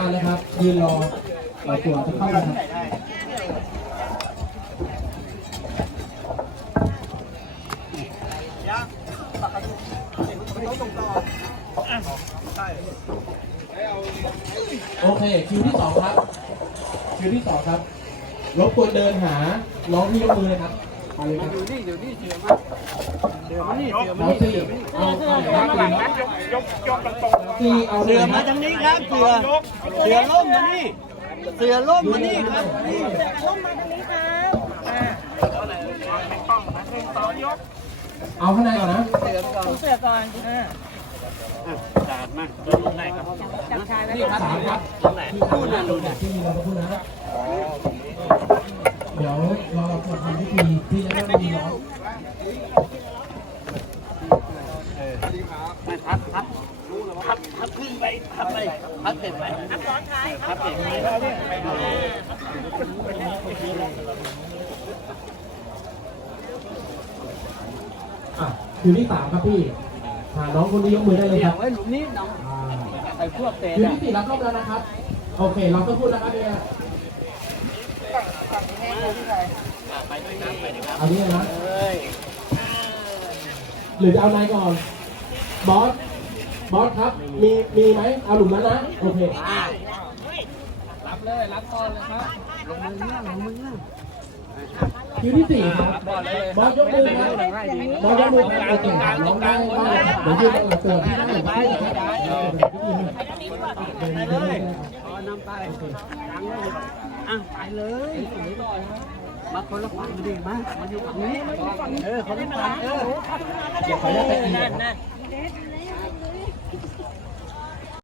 การนะครับยืนรอเอ่อตัวจะเข้ามาครับโอเคคิวที่สองครับคิวที่สองครับรบกวนเดินหาน้องที่ยกมือเลยครับ อาเลยครับอยู่นี่เดี๋ยวนี่เสือมาเสือมานี่เชื่อมานี่เอาเอาครับหลังนั้นยกยกยกกันตรงสี่เอาเสือมารับทางนี้ครับเสือเสือล่มมานี่เสือล่มมานี่ครับนี่ร่มมาทางนี้ครับอ่าเอาข้างในก่อนนะเสือก่อนเสือก่อนอ่าจาดมาลงไหนครับจับชายไว้นี่ครับสามครับที่พูดนะดูเนี่ยที่มีเราพูดนะ เดี๋ยวเราจะทำพิธีที่จะต้องมีน้อง พับพับพับพับขึ้นไปพับไปพับเสร็จไปร้อนท้ายคพัรับเสร็จไปอะคิวที่สามครับพี่น้องคนนี้ยกมือได้เลยครับไว้หลุมนี้น้องอ่าไอ้พวกเตะคิวน่ที่สี่รับรอบแล้วนะครับ โอเค เราต้องพูดนะครับเนี่ย เอาเนี่ยนะหรือจะเอาไหนก่อน บอส บอสครับ มีมีไหมเอาหลุมนั้นนะ โอเค รับเลย รับบอลเลยครับลงมือเงี้ยลงมือเงี้ยคิวที่สี่ครับ บอสยกมือครับบอสยกมือครับโอเคร้องได้บ้างเดี๋ยวยืนตรอหลังตัวที่ไปเลยขอไม่ไปเลยนำไปอะไปเลย มาคนละฝั่งดิมามาอยู่ฝั่งนี้เออคนละฝั่งเออเดี๋ยวขอเลือกไปอีก่อนครับ